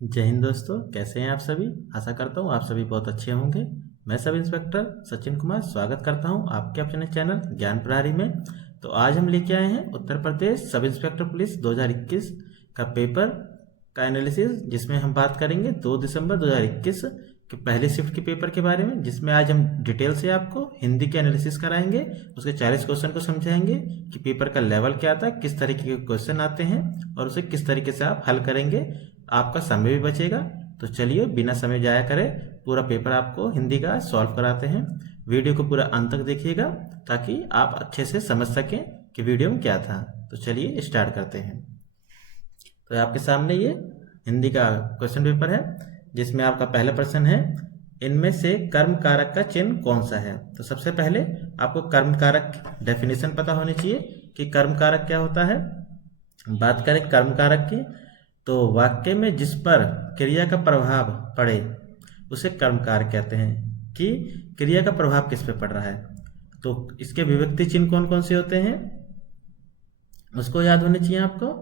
जय हिंद दोस्तों, कैसे हैं आप सभी। आशा करता हूँ आप सभी बहुत अच्छे होंगे। मैं सब इंस्पेक्टर सचिन कुमार स्वागत करता हूँ आपके अपने चैनल ज्ञान प्रहारी में। तो आज हम लेके आए हैं Uttar Pradesh sub inspector police 2021 का पेपर का एनालिसिस, जिसमें हम बात करेंगे 2 दिसंबर 2021 के पहले शिफ्ट के पेपर के बारे में, जिसमें आज हम डिटेल से आपको हिंदी के एनालिसिस कराएंगे, उसके 40 क्वेश्चन को समझाएंगे कि पेपर का लेवल क्या था, किस तरीके के क्वेश्चन आते हैं और उसे किस तरीके से आप हल करेंगे। आपका समय भी बचेगा। तो चलिए बिना समय जाया करें, पूरा पेपर आपको हिंदी का सॉल्व कराते हैं। वीडियो को पूरा अंत तक देखिएगा ताकि आप अच्छे से समझ सकें कि वीडियो में क्या था। तो चलिए स्टार्ट करते हैं। तो आपके सामने ये हिंदी का क्वेश्चन पेपर है, जिसमें आपका पहला प्रश्न है, इनमें से कर्म कारक का चिन्ह कौन सा है। तो सबसे पहले आपको कर्म कारक डेफिनेशन पता होनी चाहिए कि कर्म कारक क्या होता है। बात करें कर्म कारक की, तो वाक्य में जिस पर क्रिया का प्रभाव पड़े उसे कर्म कारक कहते हैं। कि क्रिया का प्रभाव किस पे पड़ रहा है, तो इसके विभक्ति चिन्ह कौन कौन से होते हैं उसको याद होनी चाहिए आपको।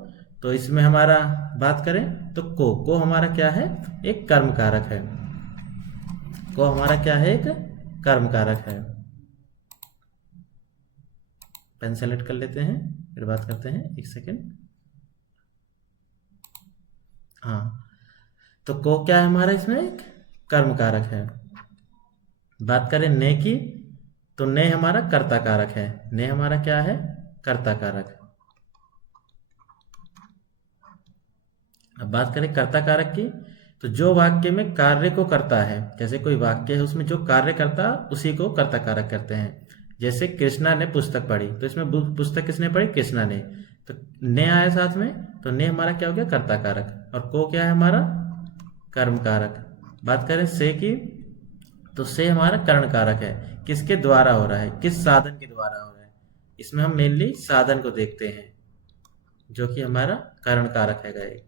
तो इसमें हमारा बात करें तो को हमारा क्या है, एक कर्म कारक है। को हमारा क्या है, एक कर्म कारक है। पेन सेलेक्ट कर लेते हैं, फिर बात करते हैं, एक सेकेंड। हाँ, तो को क्या है हमारा, इसमें एक कर्म कारक है। बात करें ने की, तो ने हमारा कर्ता कारक है। ने हमारा क्या है, कर्ता कारक। अब बात करें कर्ता कारक की, तो जो वाक्य में कार्य को करता है, जैसे कोई वाक्य है उसमें जो कार्य करता उसी को कर्ता कारक करते हैं। जैसे कृष्णा ने पुस्तक पढ़ी, तो इसमें पुस्तक किसने पढ़ी, कृष्णा ने। तो ने आया साथ में, तो ने हमारा क्या हो गया, कर्ता कारक। और को क्या है हमारा, कर्म कारक। बात करें से की, तो से हमारा करण कारक है। किसके द्वारा हो रहा है, किस साधन के द्वारा हो रहा है। इसमें हम मेनली साधन को देखते हैं, जो कि हमारा करण कारक है गए।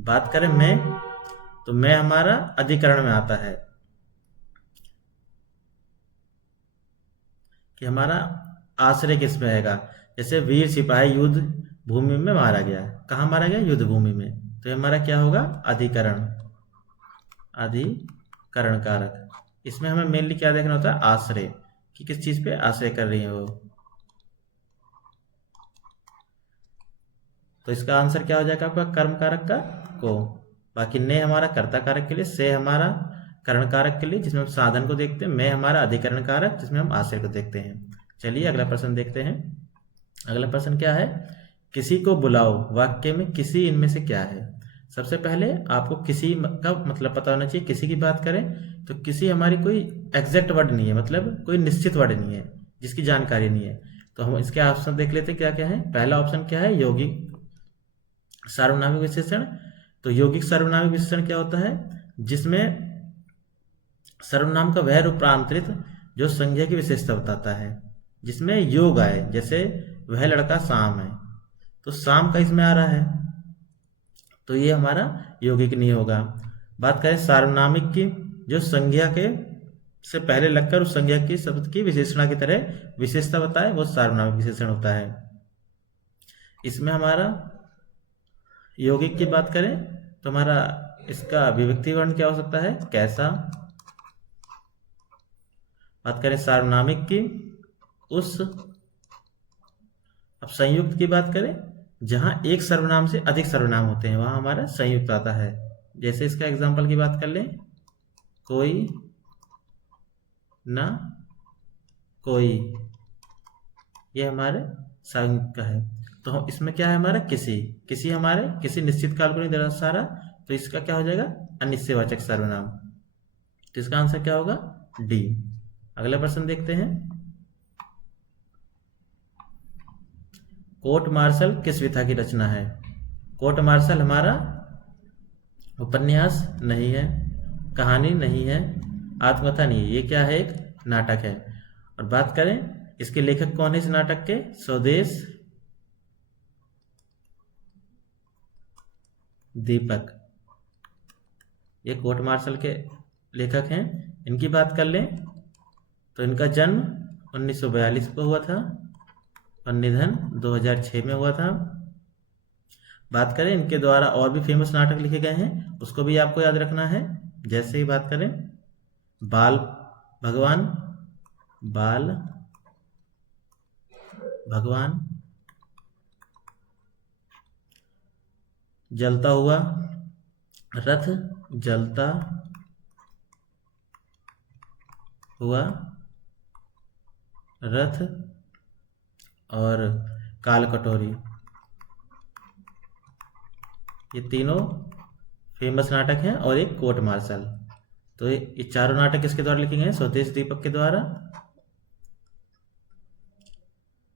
बात करें मैं, तो मैं हमारा अधिकरण में आता है, कि हमारा आश्रय किस में रहेगा। जैसे वीर सिपाही युद्ध भूमि में मारा गया, कहाँ मारा गया, युद्ध भूमि में। तो ये हमारा क्या होगा, अधिकरण। अधिकरण कारक। इसमें हमें मेनली क्या देखना होता है, आश्रय, कि किस चीज पे आश्रय कर रही है वो। तो इसका आंसर क्या हो जाएगा आपका, कर्म कारक का को। बाकी ने हमारा कर्ता कारक के लिए, से हमारा करण कारक के लिए जिसमें हम साधन को देखते हैं, मैं हमारा अधिकरण कारक जिसमें हम आश्रय को देखते हैं। चलिए अगला प्रश्न देखते हैं। अगला प्रश्न क्या है, किसी को बुलाओ वाक्य में किसी इनमें से क्या है। सबसे पहले आपको किसी का मतलब पता होना चाहिए। किसी की बात करें तो किसी हमारी कोई एग्जैक्ट वर्ड नहीं है, मतलब कोई निश्चित वर्ड नहीं है जिसकी जानकारी नहीं है। तो हम इसके ऑप्शन देख लेते हैं क्या क्या है। पहला ऑप्शन क्या है, यौगिक सार्वनामिक विशेषण। तो यौगिक सार्वनामिक विशेषण क्या होता है, जिसमें सर्वनाम का वह रूपांतरित जो संज्ञा की विशेषता बताता है, जिसमें योग आए। जैसे वह लड़का शाम है, तो शाम का इसमें आ रहा है, तो ये हमारा यौगिक नहीं होगा। बात करें सार्वनामिक की, जो संज्ञा के से पहले लगकर उस संज्ञा की शब्द की विशेषणा की तरह विशेषता बताए, वो सार्वनामिक विशेषण होता है। इसमें हमारा यौगिक की बात करें तो हमारा इसका विभक्ति वर्ण क्या हो सकता है, कैसा। बात करें सार्वनामिक की, उस। अब संयुक्त की बात करें, जहां एक सर्वनाम से अधिक सर्वनाम होते हैं वहां हमारा संयुक्त आता है। जैसे इसका एग्जांपल की बात कर लें, कोई ना कोई, ये हमारे संयुक्त का है। तो इसमें क्या है हमारा, किसी। किसी हमारे किसी निश्चित काल को नहीं दर्शा रहा, तो इसका क्या हो जाएगा, अनिश्चयवाचक सर्वनाम। तो इसका आंसर क्या होगा, डी। अगला प्रश्न देखते हैं। कोर्ट मार्शल किस विधा की रचना है। कोर्ट मार्शल हमारा उपन्यास नहीं है, कहानी नहीं है, आत्मकथा नहीं है, ये क्या है, एक नाटक है। और बात करें इसके लेखक कौन है इस नाटक के, स्वदेश दीपक, ये कोर्ट मार्शल के लेखक हैं। इनकी बात कर लें तो इनका जन्म 1942 को हुआ था और निधन 2006 में हुआ था। बात करें इनके द्वारा और भी फेमस नाटक लिखे गए हैं, उसको भी आपको याद रखना है। जैसे ही बात करें बाल भगवान, बाल भगवान, जलता हुआ रथ, जलता हुआ रथ, और काल कटोरी, ये तीनों फेमस नाटक हैं, और एक कोर्ट मार्शल। तो ये चारों नाटक किसके द्वारा लिखे गए हैं? स्वदेश दीपक के द्वारा।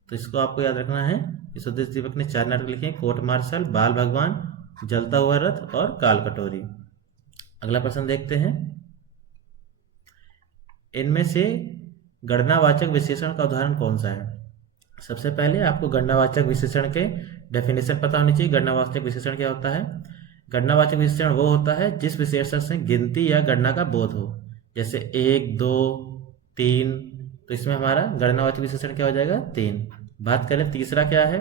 तो इसको आपको याद रखना है कि स्वदेश दीपक ने 4 नाटक लिखे हैं, कोर्ट मार्शल, बाल भगवान, जलता हुआ रथ और काल कटोरी। अगला प्रश्न देखते हैं, इनमें से गणनावाचक विशेषण का उदाहरण कौन सा है? सबसे पहले आपको गणनावाचक विशेषण के डेफिनेशन पता होनी चाहिए। गणनावाचक विशेषण क्या होता है? गणनावाचक विशेषण वो होता है जिस विशेषण से गिनती या गणना का बोध हो, जैसे 1, 2, 3। तो इसमें हमारा गणनावाचक विशेषण क्या हो जाएगा? 3। बात करें तीसरा क्या है?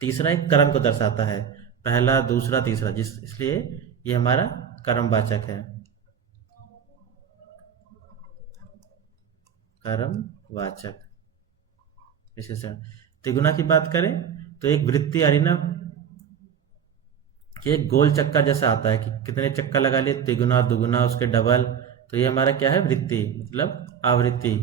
तीसरा एक क्रम को दर्शाता है, पहला, दूसरा, तीसरा, इसलिए ये हमारा क्रमवाचक है, क्रमवाचक विशेषण। तिगुना की बात करें तो एक वृत्तीय अरिना कि एक गोल चक्कर जैसा आता है कि कितने चक्कर लगा लिए, तिगुना, दुगुना, उसके डबल। तो ये हमारा क्या है? वृत्ति, मतलब आवृत्ति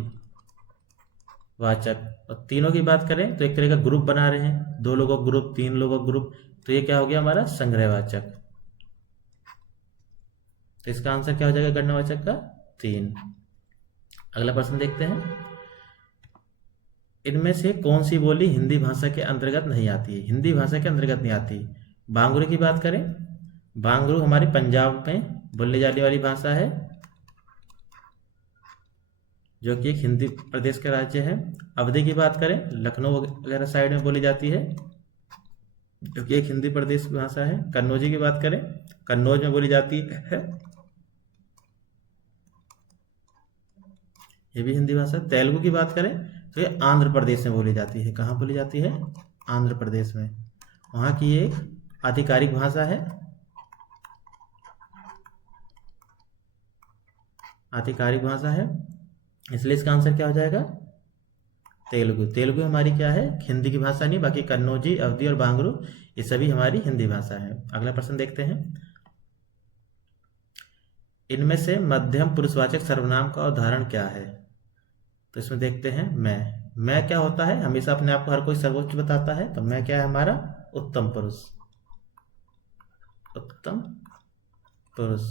वाचक। और तीनों की बात करें तो एक तरह का ग्रुप बना रहे हैं, 2 लोगों का ग्रुप, 3 लोगों का ग्रुप, तो ये क्या हो गया हमारा? संग्रहवाचक। तो इसका आंसर क्या हो जाएगा गणनावाचक का? 3। अगला प्रश्न देखते हैं, इनमें से कौन सी बोली हिंदी भाषा के अंतर्गत नहीं आती है? हिंदी भाषा के अंतर्गत नहीं आती। बांगुरू की बात करें, बांगुरू हमारी पंजाब में बोलने जाने वाली भाषा है, जो कि एक हिंदी प्रदेश का राज्य है। अवधी की बात करें, लखनऊ वगैरह साइड में बोली जाती है, जो कि एक हिंदी प्रदेश की भाषा है। कन्नौजी की बात करें, कन्नौज में बोली जाती है, ये भी हिंदी भाषा। तेलुगु की बात करें तो ये आंध्र प्रदेश में बोली जाती है। कहाँ बोली जाती है? आंध्र प्रदेश में, वहाँ की एक आधिकारिक भाषा है, आधिकारिक भाषा है, इसलिए इसका आंसर क्या हो जाएगा? तेलुगु। तेलुगु हमारी क्या है? हिंदी की भाषा नहीं, बाकी कन्नौजी, अवधी और बांगरू ये सभी हमारी हिंदी भाषा है। अगला प्रश्न देखते हैं, इनमें से मध्यम पुरुषवाचक सर्वनाम का उदाहरण क्या है? तो इसमें देखते हैं, मैं क्या होता है? हमेशा अपने आप को हर कोई सर्वोच्च बताता है, तो मैं क्या है हमारा? उत्तम पुरुष, उत्तम पुरुष।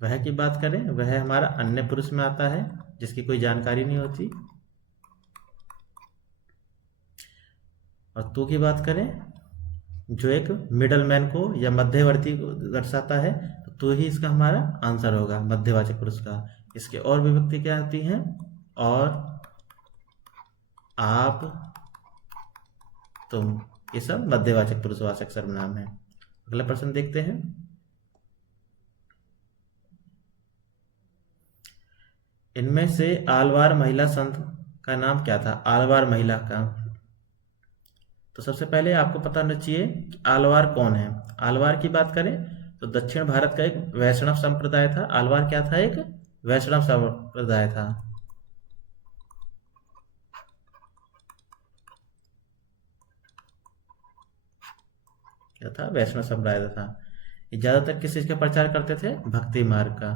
वह की बात करें, वह हमारा अन्य पुरुष में आता है, जिसकी कोई जानकारी नहीं होती। और तू की बात करें, जो एक मिडल मैन को या मध्यवर्ती को दर्शाता है, तो तू ही इसका हमारा आंसर होगा मध्यवाचक पुरुष का। इसके और विभक्ति क्या आती हैं? और, आप, तुम, ये सब मध्यवाचक पुरुषवाचक सर्वनाम है। अगला प्रश्न देखते हैं, इनमें से आलवार महिला संत का नाम क्या था? आलवार महिला का, तो सबसे पहले आपको पता होना चाहिए कि आलवार कौन है। आलवार की बात करें तो दक्षिण भारत का एक वैष्णव संप्रदाय था। आलवार क्या था? एक वैष्णव संप्रदाय था। क्या था? वैष्णव संप्रदाय था। ये ज्यादातर किस चीज का प्रचार करते थे? भक्ति मार्ग का।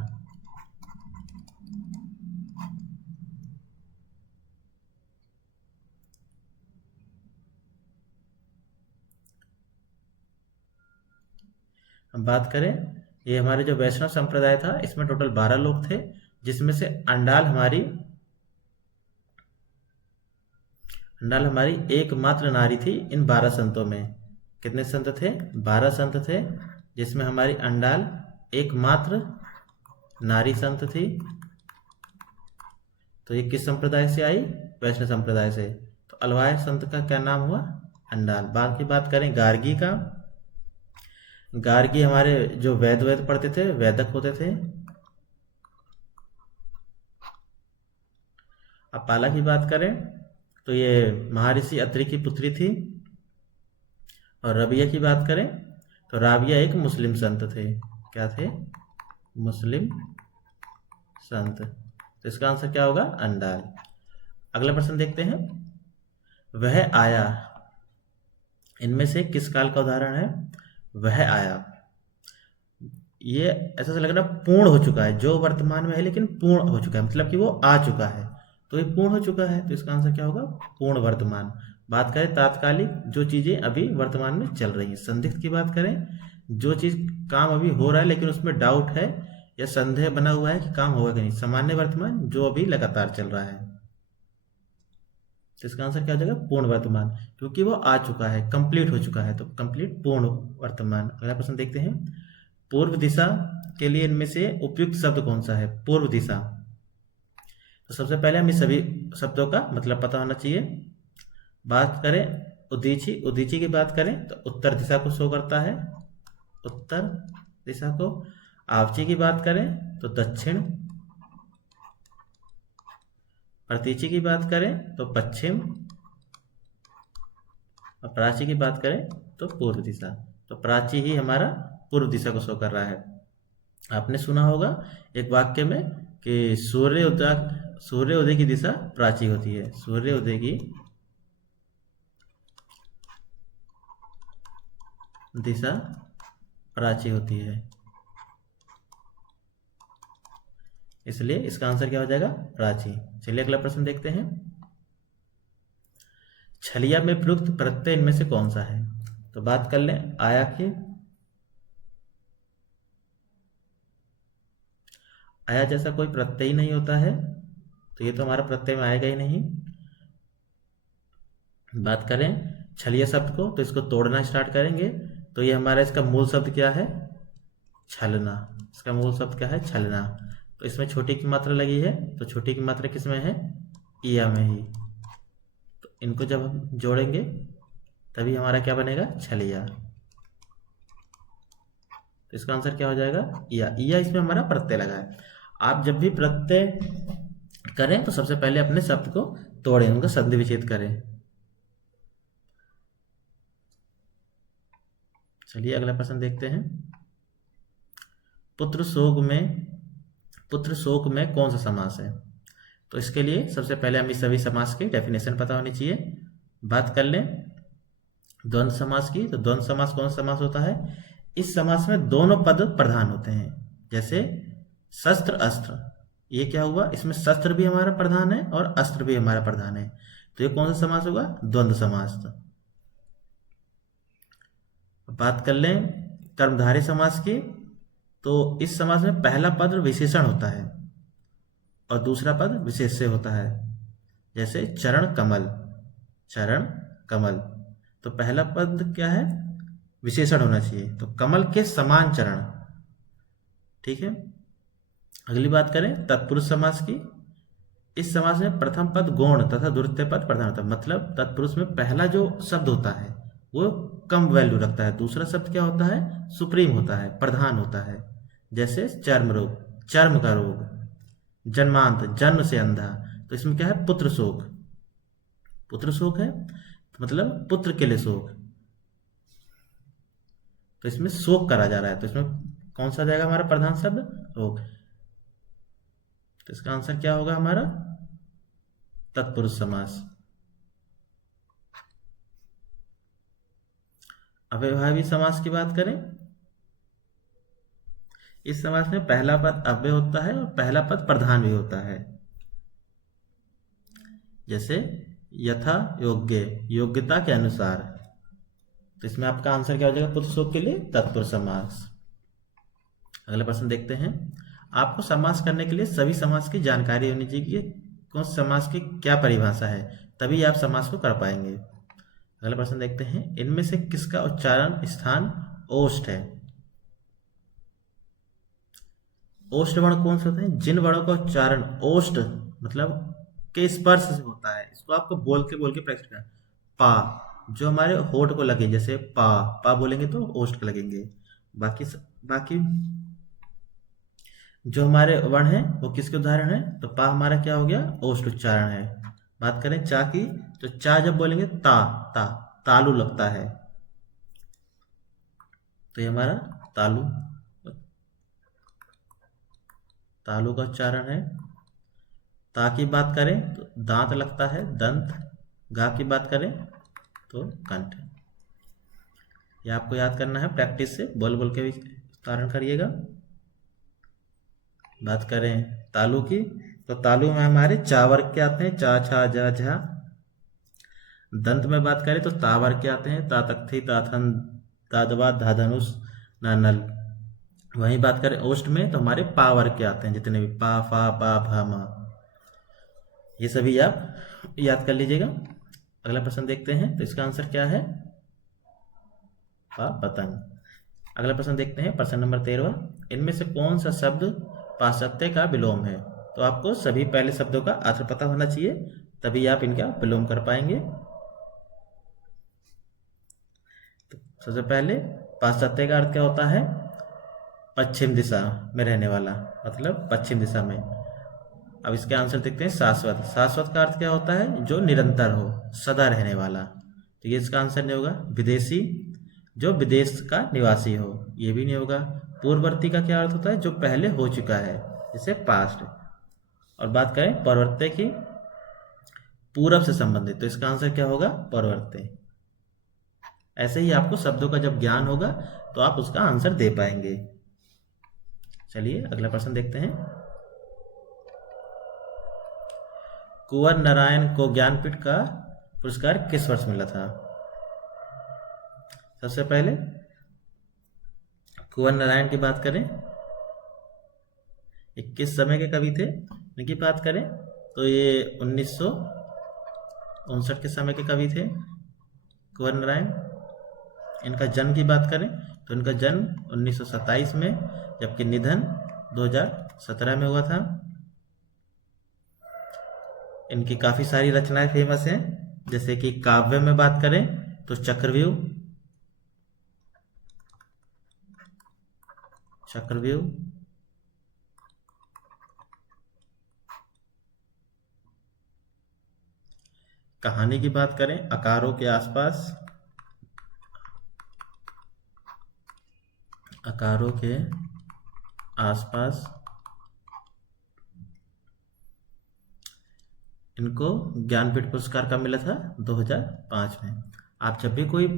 हम बात करें, ये हमारे जो वैष्णव संप्रदाय था, इसमें टोटल 12 लोग थे, जिसमें से अंडाल हमारी एकमात्र नारी थी इन 12 संतों में। कितने संत थे? 12 संत थे, जिसमें हमारी अंडाल एकमात्र नारी संत थी। तो ये किस संप्रदाय से आई? वैष्णव संप्रदाय से। तो अलवाय संत का क्या नाम हुआ? अंडाल। बाद की बात करें गार्गी का, गार्गी हमारे जो वेद पढ़ते थे, वेदक होते थे। अब पाला की बात करें तो ये महर्षि अत्रि की पुत्री थी। और रबिया की बात करें तो राबिया एक मुस्लिम संत थे। क्या थे? मुस्लिम संत। तो इसका आंसर क्या होगा? अंडाल। अगला प्रश्न देखते हैं। वह आया, इनमें से किस काल का उदाहरण है? वह आया, ये ऐसा सा लग रहा है पूर्ण हो चुका है, जो वर्तमान में है लेकिन पूर्ण हो चुका है, मतलब कि वो आ चुका है, तो ये पूर्ण हो चुका है, तो इसका आंसर क्या होगा? पूर्ण वर्तमान। बात करें तात्कालिक, जो चीजें अभी वर्तमान में चल रही हैं। संदिग्ध की बात करें, जो चीज काम अभी हो रहा है लेकिन उसमें डाउट है या संदेह बना हुआ है कि काम होगा कि नहीं। सामान्य वर्तमान, जो अभी लगातार चल रहा है। तो इसका आंसर क्या हो जाएगा? पूर्ण वर्तमान, क्योंकि वो आ चुका है, कंप्लीट हो चुका है, तो कंप्लीट पूर्ण वर्तमान। अगला प्रश्न देखते हैं। पूर्व दिशा के लिए इनमें से उपयुक्त शब्द कौन सा है? पूर्व दिशा। तो सबसे पहले हमें सभी शब्दों का मतलब पता होना चाहिए। बात करें उदीची, उदीची की बात करें तो उत्तर दिशा को शो करता है, उत्तर दिशा को। आवची की बात करें तो दक्षिण। प्रतीची की बात करें तो पश्चिम। और प्राची की बात करें तो पूर्व दिशा। तो प्राची ही हमारा पूर्व दिशा को शो कर रहा है। आपने सुना होगा एक वाक्य में कि सूर्य उदय की दिशा प्राची होती है। सूर्य उदय की दिशा प्राची होती है, इसलिए इसका आंसर क्या हो जाएगा? प्राची। चलिए अगला प्रश्न देखते हैं। छलिया में प्रयुक्त प्रत्यय इनमें से कौन सा है? तो बात कर लें आया की। आया जैसा कोई प्रत्यय नहीं होता है, तो ये तो हमारा प्रत्यय में आएगा ही नहीं। बात करें छलिया शब्द को, तो इसको तोड़ना स्टार्ट करेंगे, तो ये हमारा इसका मूल शब्द क्या है? छलना। इसका मूल शब्द क्या है? छलना। तो इसमें छोटी की मात्रा लगी है, तो छोटी की मात्रा किस में है? इया में ही। तो इनको जब हम जोड़ेंगे तभी हमारा क्या बनेगा? छलिया। तो इसका आंसर क्या हो जाएगा? इया। इया इसमें हमारा प्रत्यय लगा है। आप जब भी प्रत्यय करें तो सबसे पहले अपने शब्द को तोड़ें, उनका संधि विच्छेद करें। चलिए अगला प्रश्न देखते हैं। पुत्र शोक में कौन सा समास है? तो इसके लिए सबसे पहले हमें सभी समास की डेफिनेशन पता होनी चाहिए। बात कर लें द्वंद्व समास की, तो द्वंद्व समास कौन सा समास होता है? इस समास में दोनों पद प्रधान होते हैं। जैसे शस्त्र अस्त्र, ये क्या हुआ? इसमें शस्त्र भी हमारा प्रधान है और अस्त्र भी हमारा प्रधान है, तो ये कौन सा समास होगा? द्वंद्व समास। बात कर लें कर्मधारय समास की, तो इस समास में पहला पद विशेषण होता है और दूसरा पद विशेष्य होता है। जैसे चरण कमल, चरण कमल, तो पहला पद क्या है? विशेषण होना चाहिए, तो कमल के समान चरण। ठीक है। अगली बात करें तत्पुरुष समास की। इस समास में प्रथम पद गौण तथा द्वितीय पद प्रधान होता है, मतलब तत्पुरुष में पहला जो शब्द होता है वो कम वैल्यू रखता है, दूसरा शब्द क्या होता है? सुप्रीम होता है, प्रधान होता है। जैसे चर्म रोग, चर्म का रोग। जन्मांत, जन्म से अंधा, तो इसमें क्या है? पुत्र शोक। पुत्र शोक है तो मतलब पुत्र के लिए शोक, तो इसमें शोक करा जा रहा है, तो इसमें कौन सा जाएगा हमारा प्रधान शब्द? रोग। तो इसका आंसर क्या होगा हमारा? तत्पुरुष समास। अव्ययभावी समास की बात करें, इस समास में पहला पद अव्यय होता है और पहला पद प्रधान भी होता है। जैसे यथा योग्य, योग्यता के अनुसार, तो इसमें आपका आंसर क्या हो जाएगा पुत्र शोक के लिए? तत्पुरुष समास। अगला प्रश्न देखते हैं। आपको समास करने के लिए सभी समास की जानकारी होनी चाहिए कि कौन समास की क्या परिभाषा है, तभी आप समास को कर पाएंगे। अगला प्रश्न देखते हैं। इनमें से किसका उच्चारण स्थान ओष्ठ है? ओष्ठ वर्ण कौन से होते हैं? जिन वर्णों का उच्चारण ओष्ठ मतलब के स्पर्श से होता है, इसको आपको बोल के प्रैक्टिस करना। पा, जो हमारे होठ को लगे, जैसे पा, पा बोलेंगे तो ओष्ठ को लगेंगे। बाकी जो हमारे वर्ण है वो किसके उदाहरण है? तो पा हमारा क्या हो गया? ओष्ठ उच्चारण है। बात करें चा की, तो चा जब बोलेंगे ता, तालू लगता है। तो ये हमारा तालु, तालु का उच्चारण है। ता की बात करें तो दांत लगता है, दंत। गा की बात करें तो कंठ। ये आपको याद करना है, प्रैक्टिस से बोल बोल के भी उच्चारण करिएगा। बात करें तालु की तो तालु में हमारे चा वर्ग के आते हैं, चा छा जा झा। दंत में बात करें तो ता वर्ग के आते हैं, ता तख्ती ता थन ता दवा धा धनुष ना नल। वहीं बात करें ओष्ठ में तो हमारे पा वर्ग के आते हैं, जितने भी पा फा पा भा मा, ये सभी आप याद कर लीजिएगा। अगला प्रश्न देखते हैं, तो इसका आंसर क्या है? पा पतंग। अगला प्रश्न देखते हैं, प्रश्न नंबर 13। इनमें से कौन सा शब्द पाश्चात्य का विलोम है? तो आपको सभी पहले शब्दों का अर्थ पता होना चाहिए, तभी आप इनका विलोम कर पाएंगे। तो सबसे पहले पाश्चात्य का अर्थ क्या होता है? पश्चिम दिशा में रहने वाला, मतलब पश्चिम दिशा में। अब इसके आंसर देखते हैं, शाश्वत। शाश्वत का अर्थ क्या होता है? जो निरंतर हो, सदा रहने वाला। तो ये इसका आंसर नहीं होगा। विदेशी, जो विदेश का निवासी हो, ये भी नहीं होगा। पूर्ववर्ती का क्या अर्थ होता है? जो पहले हो चुका है, जैसे पास्ट। और बात करें पौर्वत्य की, पूरब से संबंधित, तो इसका आंसर क्या होगा? पौर्वत्य। ऐसे ही आपको शब्दों का जब ज्ञान होगा तो आप उसका आंसर दे पाएंगे। चलिए अगला प्रश्न देखते हैं। कुंवर नारायण को ज्ञानपीठ का पुरस्कार किस वर्ष मिला था? सबसे पहले कुंवर नारायण की बात करें, ये किस समय के कवि थे? इनकी बात करें तो ये 1959 के समय के कवि थे कुंवर नारायण। इनका जन्म की बात करें तो इनका जन्म 1927 में, जबकि निधन 2017 में हुआ था। इनकी काफ़ी सारी रचनाएं फेमस हैं, जैसे कि काव्य में बात करें तो चक्रव्यूह, चक्रव्यूह। कहानी की बात करें, अकारों के आसपास, अकारों के आसपास। इनको ज्ञानपीठ पुरस्कार कब मिला था? 2005 में। आप जब भी कोई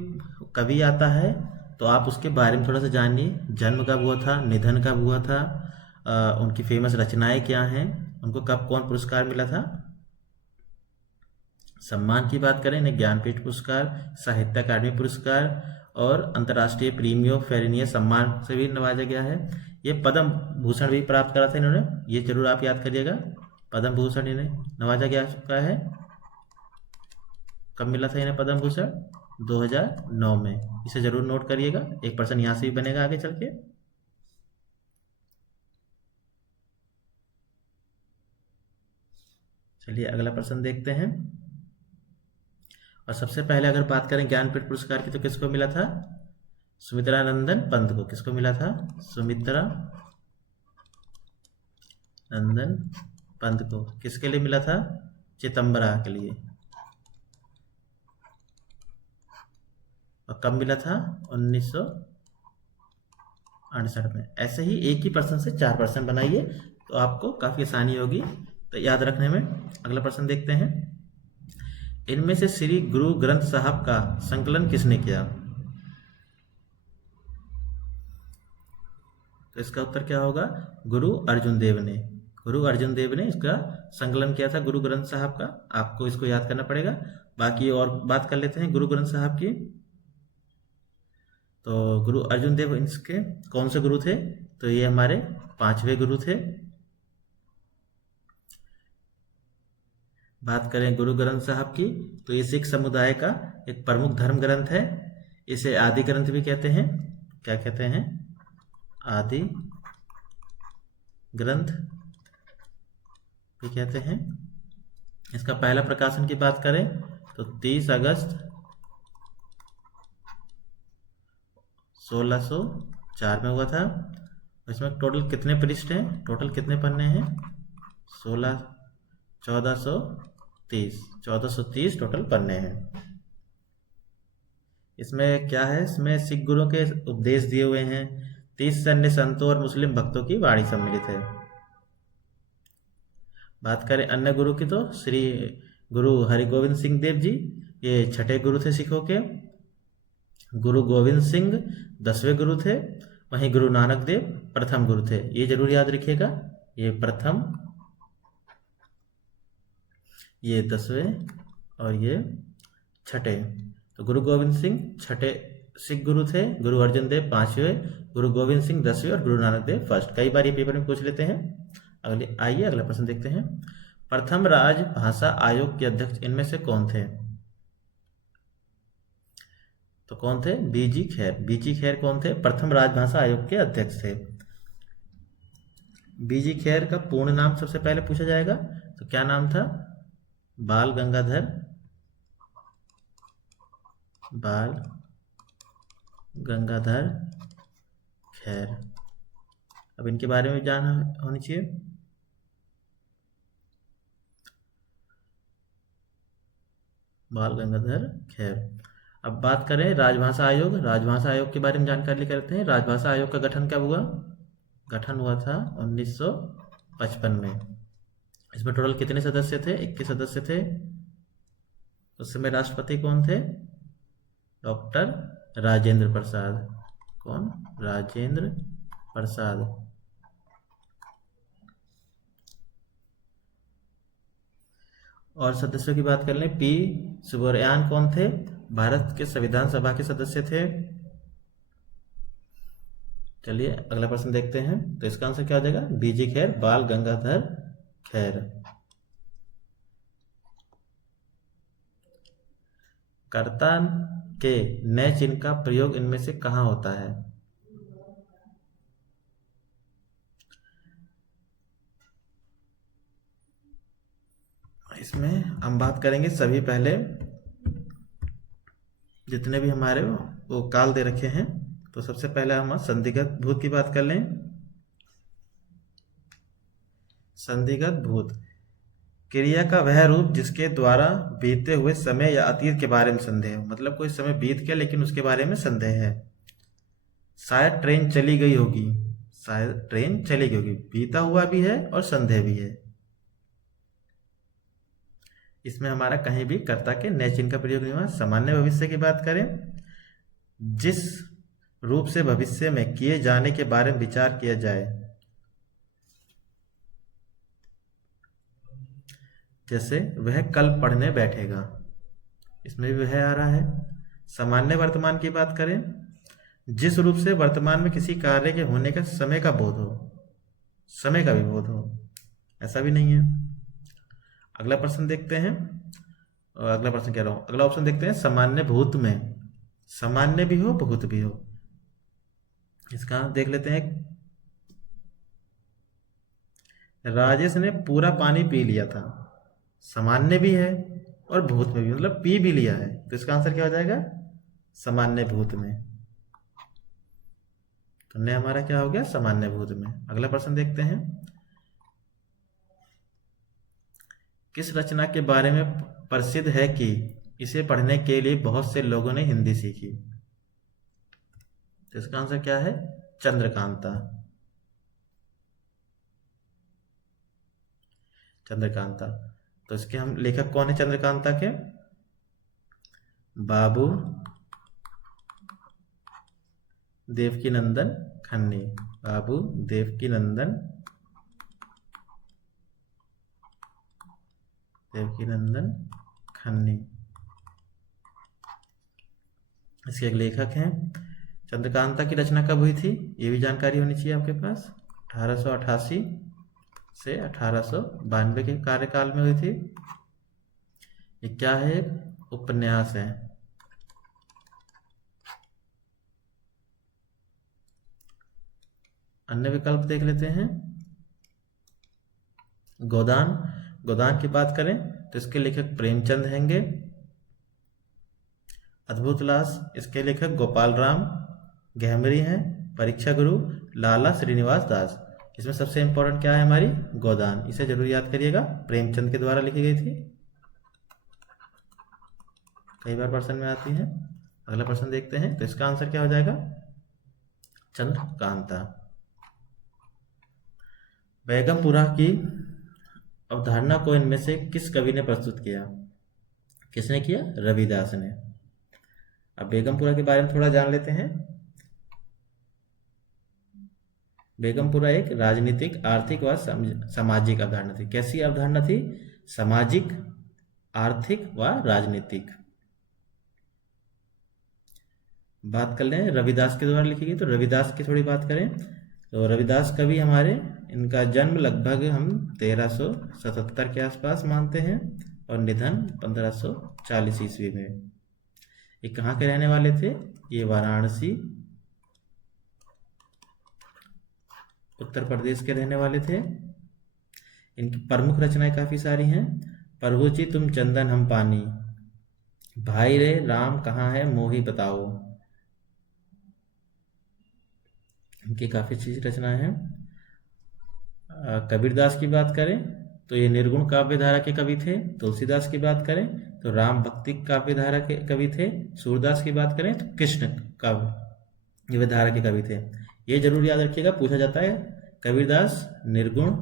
कवि आता है तो आप उसके बारे में थोड़ा सा जानिए, जन्म कब हुआ था, निधन कब हुआ था, उनकी फेमस रचनाएं क्या हैं, उनको कब कौन पुरस्कार मिला था। सम्मान की बात करें, इन्हें ज्ञानपीठ पुरस्कार, साहित्य अकादमी पुरस्कार और अंतर्राष्ट्रीय प्रीमियो फेरेनियस सम्मान से भी नवाजा गया है। ये पद्म भूषण भी प्राप्त करा था इन्होंने, ये जरूर आप याद करिएगा। पद्म भूषण इन्हें नवाजा गया चुका है। कब मिला था इन्हें पद्म भूषण? 2009 में। इसे जरूर नोट करिएगा, एक प्रश्न यहाँ से भी बनेगा आगे चल के। चलिए अगला प्रश्न देखते हैं। और सबसे पहले अगर बात करें ज्ञानपीठ पुरस्कार की तो किसको मिला था? सुमित्रा नंदन पंत को। किसको मिला था? सुमित्रा नंदन पंत को। किसके लिए मिला था? चितंबरा के लिए। और कब मिला था? 1968 में। ऐसे ही एक ही प्रश्न से 4 प्रश्न बनाइए तो आपको काफ़ी आसानी होगी तो याद रखने में। अगला प्रश्न देखते हैं। इनमें से श्री गुरु ग्रंथ साहब का संकलन किसने किया? तो इसका उत्तर क्या होगा? गुरु अर्जुन देव ने। गुरु अर्जुन देव ने इसका संकलन किया था गुरु ग्रंथ साहब का। आपको इसको याद करना पड़ेगा। बाकी और बात कर लेते हैं गुरु ग्रंथ साहब की। तो गुरु अर्जुन देव इसके कौन से गुरु थे? तो ये हमारे 5वें गुरु थे। बात करें गुरु ग्रंथ साहब की तो ये सिख समुदाय का एक प्रमुख धर्म ग्रंथ है। इसे आदि ग्रंथ भी कहते हैं। क्या कहते हैं? आदि ग्रंथ भी कहते हैं। इसका पहला प्रकाशन की बात करें तो 30 अगस्त 1604 में हुआ था। इसमें टोटल कितने पृष्ठ हैं? टोटल कितने पन्ने हैं? 1430 टोटल पन्ने हैं। इसमें क्या है, इसमें सिख गुरुओं के उपदेश दिए हुए हैं, 30 अन्य संतों और मुस्लिम भक्तों की वाणी सम्मिलित है। बात करें अन्य गुरु की तो श्री गुरु हरिगोविंद सिंह देव जी, ये छठे गुरु थे सिखों के। गुरु गोविंद सिंह 10वें गुरु थे। वहीं गुरु नानक देव प्रथम गुरु थे। ये जरूर याद रखिएगा, ये प्रथम, ये 10वें और ये छठे। तो गुरु गोविंद सिंह छठे सिख गुरु थे, गुरु अर्जुन देव 5वें, गुरु गोविंद सिंह 10वें और गुरु नानक देव फर्स्ट। कई बार ये पेपर में पूछ लेते हैं। आइए अगला प्रश्न देखते हैं। प्रथम राजभाषा आयोग के अध्यक्ष इनमें से कौन थे? तो कौन थे? बीजी खैर। बीजी खैर कौन थे? प्रथम राजभाषा आयोग के अध्यक्ष थे। बीजी खैर का पूर्ण नाम सबसे पहले पूछा जाएगा, तो क्या नाम था? बाल गंगाधर खैर। अब इनके बारे में जान होनी चाहिए। बाल गंगाधर खैर। अब बात करें राजभाषा आयोग। राजभाषा आयोग के बारे में जानकारी करते हैं। राजभाषा आयोग का गठन कब हुआ? गठन हुआ था 1955 में। इसमें टोटल कितने सदस्य थे? 21 सदस्य थे। उस समय राष्ट्रपति कौन थे? डॉक्टर राजेंद्र प्रसाद। कौन? राजेंद्र प्रसाद। और सदस्यों की बात कर लें, पी सुब्रमण्यन कौन थे? भारत के संविधान सभा के सदस्य थे। चलिए अगला प्रश्न देखते हैं। तो इसका आंसर क्या हो जाएगा? बीजी खैर, बाल गंगाधर खैर। करतान के नए चिन्ह का प्रयोग इनमें से कहाँ होता है? इसमें हम बात करेंगे सभी पहले जितने भी हमारे वो काल दे रखे हैं। तो सबसे पहले हम संधिगत भूत की बात कर लें। संधिगत भूत क्रिया का वह रूप जिसके द्वारा बीते हुए समय या अतीत के बारे में संदेह हो। मतलब कोई समय बीत गया लेकिन उसके बारे में संदेह है। शायद ट्रेन चली गई होगी, शायद ट्रेन चली गई होगी, बीता हुआ भी है और संदेह भी है। इसमें हमारा कहीं भी कर्ता के नए चिन्ह का प्रयोग नहीं हुआ। सामान्य भविष्य की बात करें, जिस रूप से भविष्य में किए जाने के बारे में विचार किया जाए, जैसे वह कल पढ़ने बैठेगा, इसमें भी वह आ रहा है। सामान्य वर्तमान की बात करें, जिस रूप से वर्तमान में किसी कार्य के होने का समय का बोध हो, समय का भी बोध हो, ऐसा भी नहीं है। अगला प्रश्न देखते हैं। अगला प्रश्न कह रहा हूं, अगला ऑप्शन देखते हैं। सामान्य भूत में सामान्य भी हो भूत भी हो। इसका देख लेते हैं। राजेश ने पूरा पानी पी लिया था, सामान्य भी है और भूत में भी, मतलब पी भी लिया है। तो इसका आंसर क्या हो जाएगा? सामान्य भूत में। तो ने हमारा क्या हो गया? सामान्य भूत में। अगला प्रश्न देखते हैं। किस रचना के बारे में प्रसिद्ध है कि इसे पढ़ने के लिए बहुत से लोगों ने हिंदी सीखी? तो इसका आंसर क्या है? चंद्रकांता। चंद्रकांता। तो इसके हम लेखक कौन है चंद्रकांता के? बाबू देवकीनंदन खन्नी। बाबू देवकीनंदन खन्नी इसके एक लेखक हैं। चंद्रकांता की रचना कब हुई थी? ये भी जानकारी होनी चाहिए आपके पास। 1888 से 1892 के कार्यकाल में हुई थी। ये क्या है? एक उपन्यास है। अन्य विकल्प देख लेते हैं। गोदान। गोदान की बात करें तो इसके लेखक प्रेमचंद हैंगे। अद्भुत लाश, इसके लेखक गोपाल राम गहमरी हैं। परीक्षा गुरु लाला श्रीनिवास दास। इसमें सबसे इंपॉर्टेंट क्या है? हमारी गोदान। इसे जरूर याद करिएगा, प्रेमचंद के द्वारा लिखी गई थी, कई बार प्रश्न में आती है। अगला प्रश्न देखते हैं। तो इसका आंसर क्या हो जाएगा? चंद्रकांता। बेगमपुरा की अवधारणा को इनमें से किस कवि ने प्रस्तुत किया? किसने किया? रविदास ने। अब बेगमपुरा के बारे में थोड़ा जान लेते हैं। बेगमपुरा एक राजनीतिक, आर्थिक व सामाजिक अवधारणा थी। कैसी अवधारणा थी? सामाजिक, आर्थिक व राजनीतिक। बात कर लें रविदास के द्वारा लिखी गई, तो रविदास की थोड़ी बात करें तो रविदास कवि हमारे, इनका जन्म लगभग हम 1377 के आसपास मानते हैं और निधन 1540 ईस्वी में। ये कहाँ के रहने वाले थे? ये वाराणसी, उत्तर प्रदेश के रहने वाले थे। इनकी प्रमुख रचनाएं काफ़ी सारी हैं। प्रभु जी तुम चंदन हम पानी, भाई रे राम कहाँ है मोही बताओ। इनकी काफ़ी अच्छी रचनाएं हैं। कबीरदास की बात करें तो ये निर्गुण काव्य धारा के कवि थे। तुलसीदास की बात करें तो राम भक्ति काव्य धारा के कवि थे। सूरदास की बात करें तो कृष्ण काव्य धारा के कवि थे। ये जरूर याद रखिएगा, पूछा जाता है। कबीरदास निर्गुण,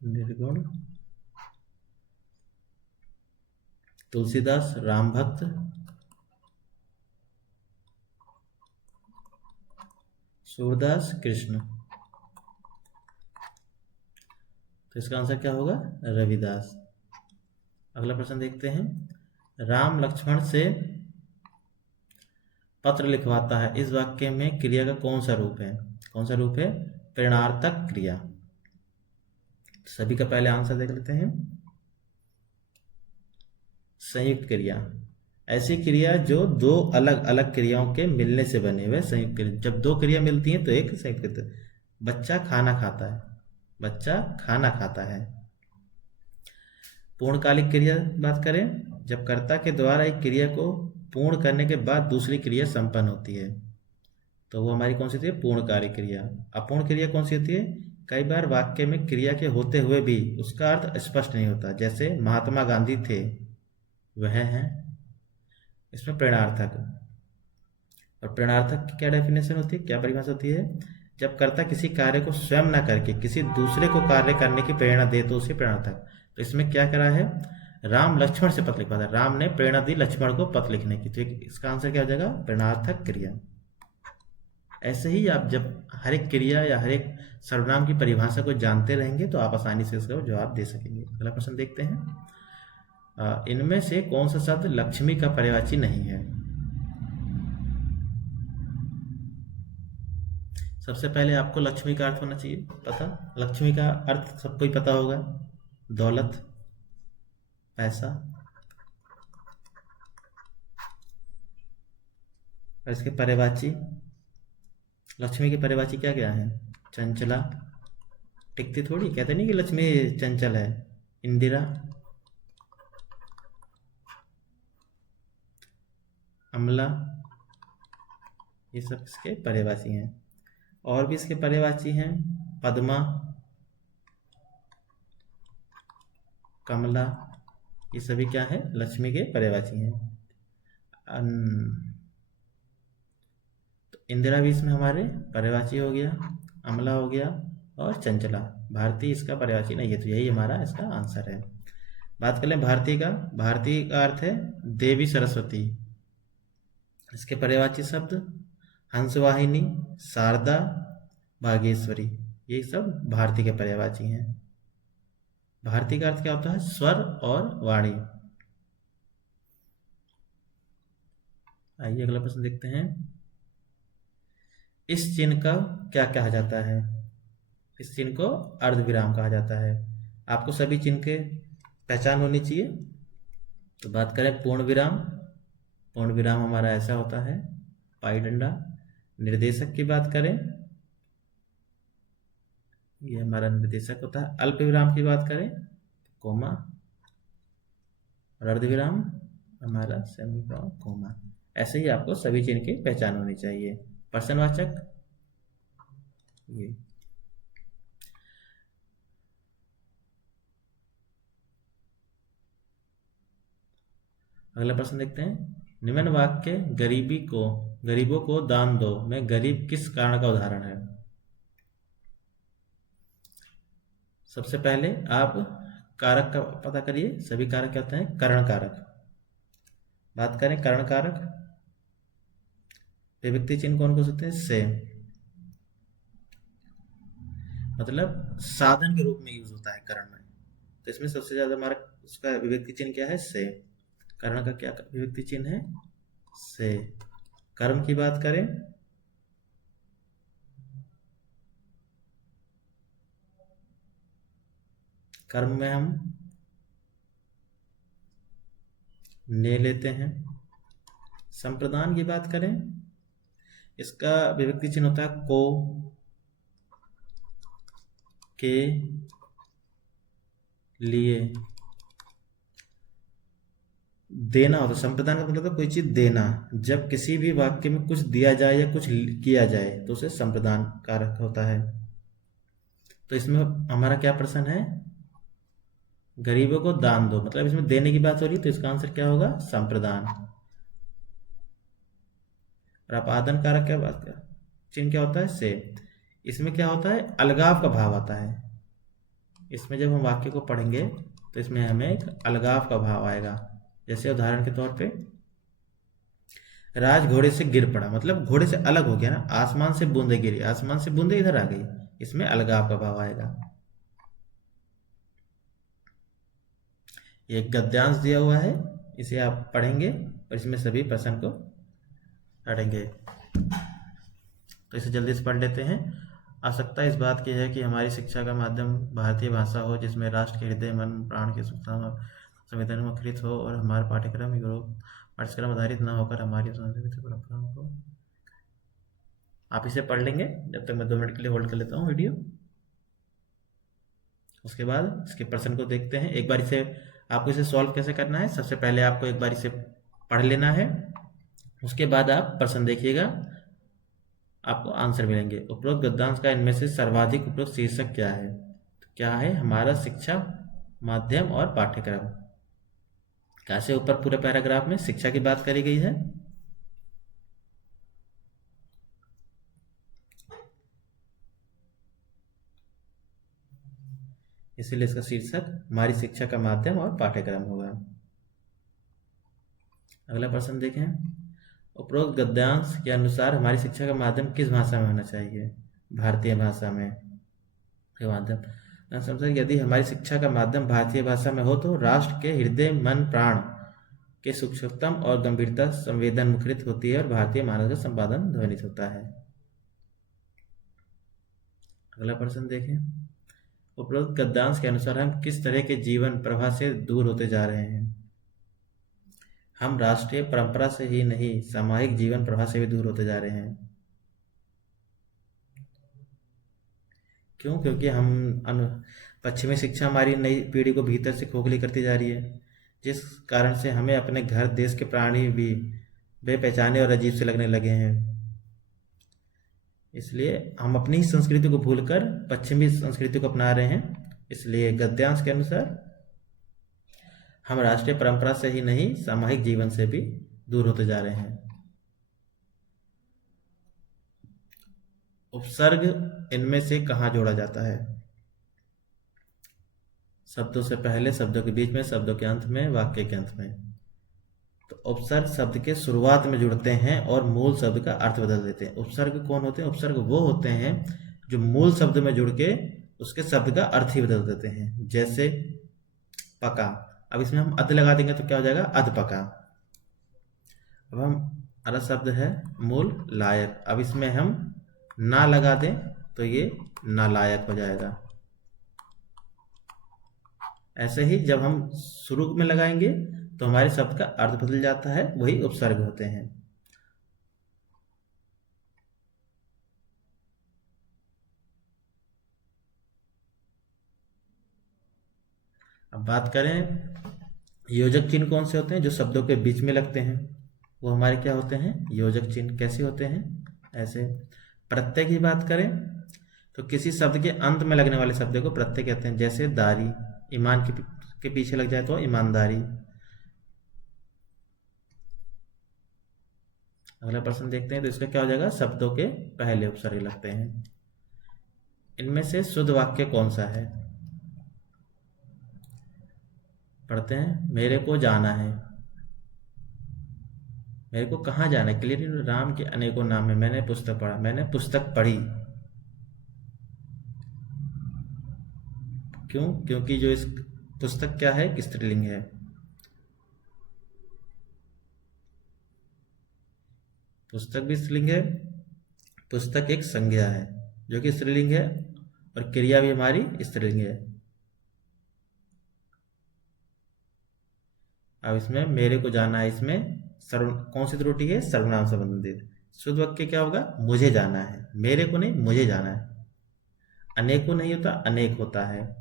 निर्गुण, तुलसीदास राम भक्त, सूरदास कृष्ण। तो इसका आंसर क्या होगा? रविदास। अगला प्रश्न देखते हैं। राम लक्ष्मण से पत्र लिखवाता है, इस वाक्य में क्रिया का कौन सा रूप है? कौन सा रूप है? प्रेरणार्थक क्रिया। सभी का पहले आंसर देख लेते हैं। संयुक्त क्रिया, ऐसी क्रिया जो दो अलग अलग क्रियाओं के मिलने से बने हुए संयुक्त क्रिया। जब दो क्रिया मिलती हैं तो एक संयुक्त क्रिया। बच्चा खाना खाता है, बच्चा खाना खाता है। पूर्णकालिक क्रिया बात करें, जब कर्ता के द्वारा एक क्रिया को पूर्ण करने के बाद दूसरी क्रिया संपन्न होती है, तो वो हमारी कौन सी होती है? पूर्णकालिक क्रिया। अपूर्ण क्रिया कौन सी होती है? कई बार वाक्य में क्रिया के होते हुए भी उसका अर्थ स्पष्ट नहीं होता, जैसे महात्मा गांधी थे, वह हैं। इसमें प्रेरणार्थक। और प्रेरणार्थक की क्या डेफिनेशन होती है, क्या परिभाषा होती है? जब कर्ता किसी कार्य को स्वयं ना करके किसी दूसरे को कार्य करने की प्रेरणा दे तो उसे प्रेरणार्थक। तो इसमें क्या करा है? राम लक्ष्मण से पत्र लिखवा था, राम ने प्रेरणा दी लक्ष्मण को पत्र लिखने की, तो इसका आंसर क्या हो जाएगा? प्रेरणार्थक क्रिया। ऐसे ही आप जब हर एक क्रिया या हर एक सर्वनाम की परिभाषा को जानते रहेंगे तो आप आसानी से इसका जवाब दे सकेंगे। अगला प्रश्न देखते हैं। इनमें से कौन सा शब्द लक्ष्मी का पर्यायवाची नहीं है? सबसे पहले आपको लक्ष्मी का अर्थ होना चाहिए पता। लक्ष्मी का अर्थ सबको ही पता होगा, दौलत, पैसा। और इसके पर्यायवाची, लक्ष्मी के पर्यायवाची क्या क्या है? चंचला, टिकती थोड़ी, कहते नहीं कि लक्ष्मी चंचल है। इंदिरा, अमला, ये सब इसके पर्यायवाची हैं। और भी इसके पर्यायवाची हैं, पद्मा, कमला, ये सभी क्या है? लक्ष्मी के पर्यायवाची हैं। तो इंदिरा भी इसमें हमारे पर्यायवाची हो गया, अमला हो गया और चंचला। भारती इसका पर्यायवाची नहीं है, तो यही हमारा इसका आंसर है। बात कर लें भारती का। भारती का अर्थ है देवी सरस्वती। इसके पर्यायवाची शब्द हंसवाहिनी, शारदा, भागेश्वरी, ये सब भारती के पर्यायवाची हैं। भारती का अर्थ क्या होता है? स्वर और वाणी। आइए अगला प्रश्न देखते हैं। इस चिन्ह का क्या कहा जाता है? इस चिन्ह को अर्धविराम कहा जाता है। आपको सभी चिन्ह के पहचान होनी चाहिए। तो बात करें पूर्ण विराम, पूर्ण विराम हमारा ऐसा होता है, पाई डंडा। निर्देशक की बात करें, ये हमारा निर्देशक होता है। अल्प विराम की बात करें, कोमा। और अर्धविराम हमारा सेमीकोलन, कोमा। ऐसे ही आपको सभी चिन्ह की पहचान होनी चाहिए। प्रश्नवाचक, ये अगला प्रश्न देखते हैं। निम्न वाक्य गरीबों को दान दो में गरीब किस कारण का उदाहरण है? सबसे पहले आप कारक का पता करिए। सभी कारक क्या होते हैं? करण कारक। बात करें करण कारक, विभक्ति चिन्ह कौन कौन से होते हैं? से, मतलब साधन के रूप में यूज होता है करण में। तो इसमें सबसे ज्यादा हमारा उसका विभक्ति चिन्ह क्या है? से। करण का क्या विभक्ति चिन्ह है? से। कर्म की बात करें, कर्म में हम ने लेते हैं। संप्रदान की बात करें, इसका विभक्ति चिन्ह होता है को, के, लिए। देना होता है, संप्रदान का मतलब कोई चीज देना। जब किसी भी वाक्य में कुछ दिया जाए या कुछ किया जाए तो उसे संप्रदान कारक होता है। तो इसमें हमारा क्या प्रश्न है? गरीबों को दान दो, मतलब इसमें देने की बात हो रही है, तो इसका आंसर क्या होगा? संप्रदान। और अपादान कारक क्या बात का चिन्ह क्या होता है? से। इसमें क्या होता है? अलगाव का भाव आता है। इसमें जब हम वाक्य को पढ़ेंगे तो इसमें हमें एक अलगाव का भाव आएगा। जैसे उदाहरण के तौर पे, राज घोड़े से गिर पड़ा, मतलब घोड़े से अलग हो गया ना, आसमान से बूंदे गिरी, आसमान से बूंदे इधर आ गई, इसमें अलगाव का भाव आएगा। एक गद्यांश दिया हुआ है, इसे आप पढ़ेंगे और इसमें सभी प्रश्न को पढ़ेंगे। तो इसे जल्दी से पढ़ लेते हैं। आवश्यकता इस बात की है कि हमारी शिक्षा का माध्यम भारतीय भाषा हो, जिसमें राष्ट्र के हृदय, मन, प्राण की सूक्ष्म संवेदन में मुखरित हो, और हमारा पाठ्यक्रम यूरोप पाठ्यक्रम आधारित न होकर हमारी संस्कृति परंपराओं को। आप इसे पढ़ लेंगे। जब तक मैं 2 मिनट के लिए होल्ड कर लेता हूँ वीडियो। उसके बाद इसके प्रश्न को देखते हैं। एक बार इसे आपको इसे सॉल्व कैसे करना है, सबसे पहले आपको एक बार इसे पढ़ लेना है, उसके बाद आप प्रश्न देखिएगा, आपको आंसर मिलेंगे। उपरोक्त गद्यांश का इनमें से सर्वाधिक उपयुक्त शीर्षक क्या है? तो क्या है? हमारा शिक्षा माध्यम और पाठ्यक्रम। कैसे? ऊपर पूरे पैराग्राफ में शिक्षा की बात करी गई है। इसीलिए इसका शीर्षक हमारी शिक्षा का माध्यम और पाठ्यक्रम होगा। अगला प्रश्न देखें। उपरोक्त गद्यांश के अनुसार हमारी शिक्षा का माध्यम किस भाषा में होना चाहिए? भारतीय भाषा में माध्यम। समझा, यदि हमारी शिक्षा का माध्यम भारतीय भाषा में हो तो राष्ट्र के हृदय, मन, प्राण के सूक्ष्मतम और गंभीरता संवेदन मुखरित होती है और भारतीय मानस का संपादन ध्वनित होता है। अगला प्रश्न देखें। उपरोक्त गद्यांश के अनुसार हम किस तरह के जीवन प्रवाह से दूर होते जा रहे हैं? हम राष्ट्रीय परंपरा से ही नहीं, सामाजिक जीवन प्रवाह से भी दूर होते जा रहे हैं। क्यों? क्योंकि हम पश्चिमी शिक्षा हमारी नई पीढ़ी को भीतर से खोखली करती जा रही है, जिस कारण से हमें अपने घर, देश के प्राणी भी बेपहचाने और अजीब से लगने लगे हैं। इसलिए हम अपनी ही संस्कृति को भूलकर पश्चिमी संस्कृति को अपना रहे हैं। इसलिए गद्यांश के अनुसार हम राष्ट्रीय परंपरा से ही नहीं, सामाजिक जीवन से भी दूर होते जा रहे हैं। उपसर्ग इनमें से कहाँ जोड़ा जाता है? शब्दों से पहले, शब्दों के बीच में, शब्दों के अंत में, वाक्य के अंत में। तो उपसर्ग शब्द के शुरुआत में जुड़ते हैं और मूल शब्द का अर्थ बदल देते हैं। उपसर्ग कौन होते हैं? उपसर्ग वो होते हैं जो मूल शब्द में जुड़ के उसके शब्द का अर्थ ही बदल देते हैं। जैसे पका, अब इसमें हम अध लगा देंगे तो क्या हो जाएगा? अध पका। अब हम अगला शब्द है मूल लायक, अब इसमें हम ना लगा दें तो ये नालायक हो जाएगा। ऐसे ही जब हम शुरू में लगाएंगे तो हमारे शब्द का अर्थ बदल जाता है, वही उपसर्ग होते हैं। अब बात करें योजक चिन्ह कौन से होते हैं? जो शब्दों के बीच में लगते हैं वो हमारे क्या होते हैं? योजक चिन्ह। कैसे होते हैं? ऐसे। प्रत्यय की बात करें तो किसी शब्द के अंत में लगने वाले शब्द को प्रत्यय कहते हैं। जैसे दारी, ईमान के पीछे लग जाए तो ईमानदारी। अगला प्रश्न देखते हैं। तो इसका क्या हो जाएगा, शब्दों के पहले उपसर्ग लगते हैं। इनमें से शुद्ध वाक्य कौन सा है? पढ़ते हैं। मेरे को जाना है। मेरे को कहाँ जाना है? क्लियर, राम के अनेकों नाम है। मैंने पुस्तक पढ़ा, मैंने पुस्तक पढ़ी। क्यों? क्योंकि जो इस पुस्तक क्या है, एक स्त्रीलिंग है। पुस्तक भी स्त्रीलिंग है, पुस्तक एक संज्ञा है जो कि स्त्रीलिंग है, और क्रिया भी हमारी स्त्रीलिंग है। अब इसमें मेरे को जाना है, इसमें सर्व कौन सी त्रुटि है? सर्वनाम संबंधित। शुद्ध वाक्य क्या होगा? मुझे जाना है। मेरे को नहीं, मुझे जाना है। अनेकों नहीं होता, अनेक होता है।